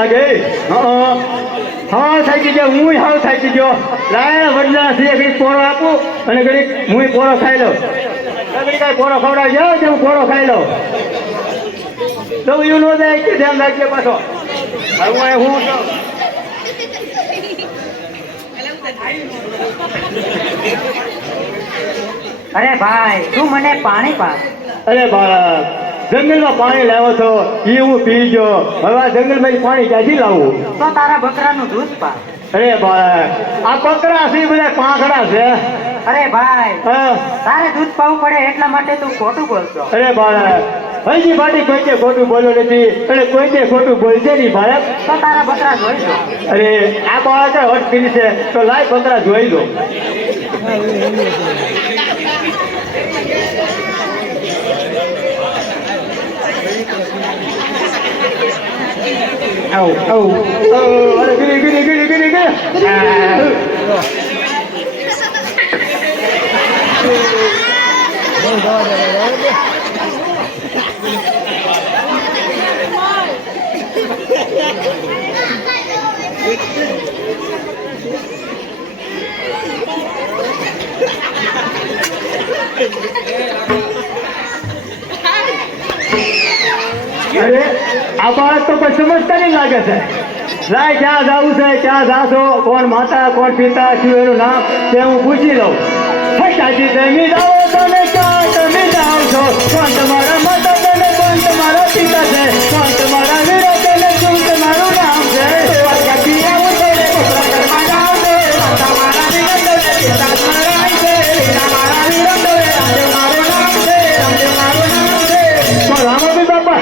લાગે હા થાકી ગયો હું હાવ થાકી ગયો લાય વડલા છે ઘડી પોરો આપું અને ઘડી હું પોરો ખાઈ લઉં ઘડી કાંઈ પોરો ખવડાવી જાઓ તો હું પોરો ખાઈ લઉં તો એવું ન જાય કે ધ્યાન રાખજે પાછો હવે હું અરે ભાઈ તું મને પાણી પાસ. અરે બાળક જંગલમાં પાણી લાવો છો એ હું પી ગયો હવે આ જંગલમાં પાણી ક્યાંથી લાવવું તો તારા બકરાનું દૂધ પાસ. અરે બાળક આ બકરા છે બધા પાંખડા છે અરે ભાઈ હા તારે દૂધ પાવું પડે એટલા માટે તું ખોટું બોલશો. અરે બાળક હજી બાટી કોઈ ખોટું બોલ્યો નથી અને કોઈ ખોટું બોલશે નહીં બાળક તો તારા બકરા જોઈ દો. અરે આ બાળક હટ કરી છે તો લાય બકરા જોઈ દો અરે ગીરી અરે આ બાળક તો કોઈ સમજતા નહીં લાગે છે લાય ક્યાં જવું છે ક્યાં જાશો કોણ માતા કોણ પિતા શું એનું નામ તે હું પૂછી લઉં હટાજી તમે જાઓ તમે ક્યાં તમે જાઓ છો કોણ તમારા માતા છે કોણ તમારા પિતા છે કોણ તમારા વીરો છે શું તમારું નામ છે રામાભી બાપા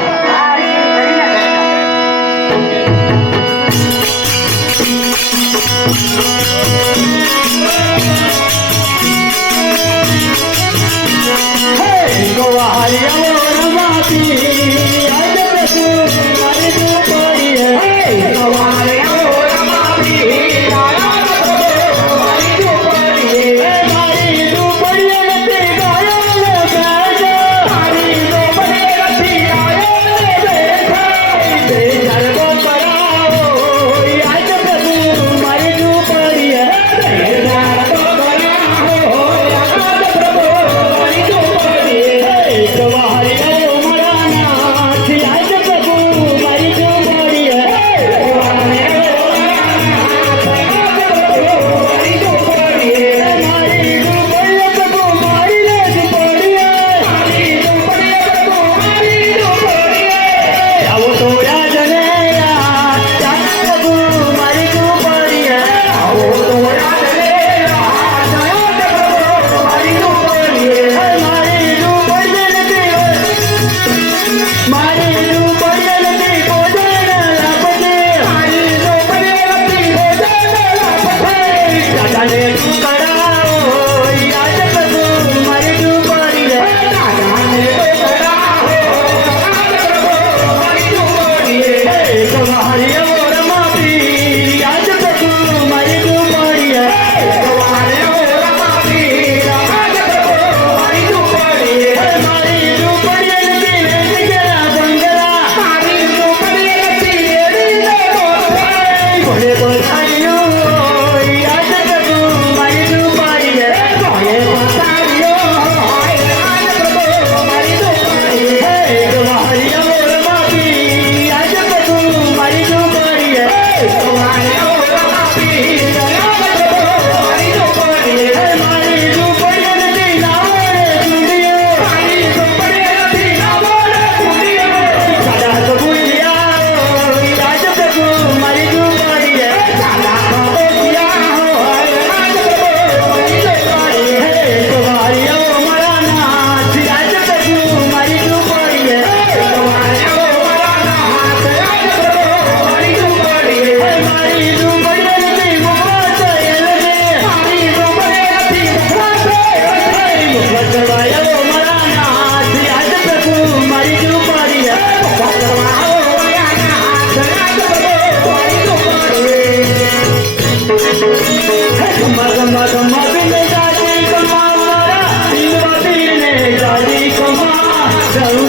So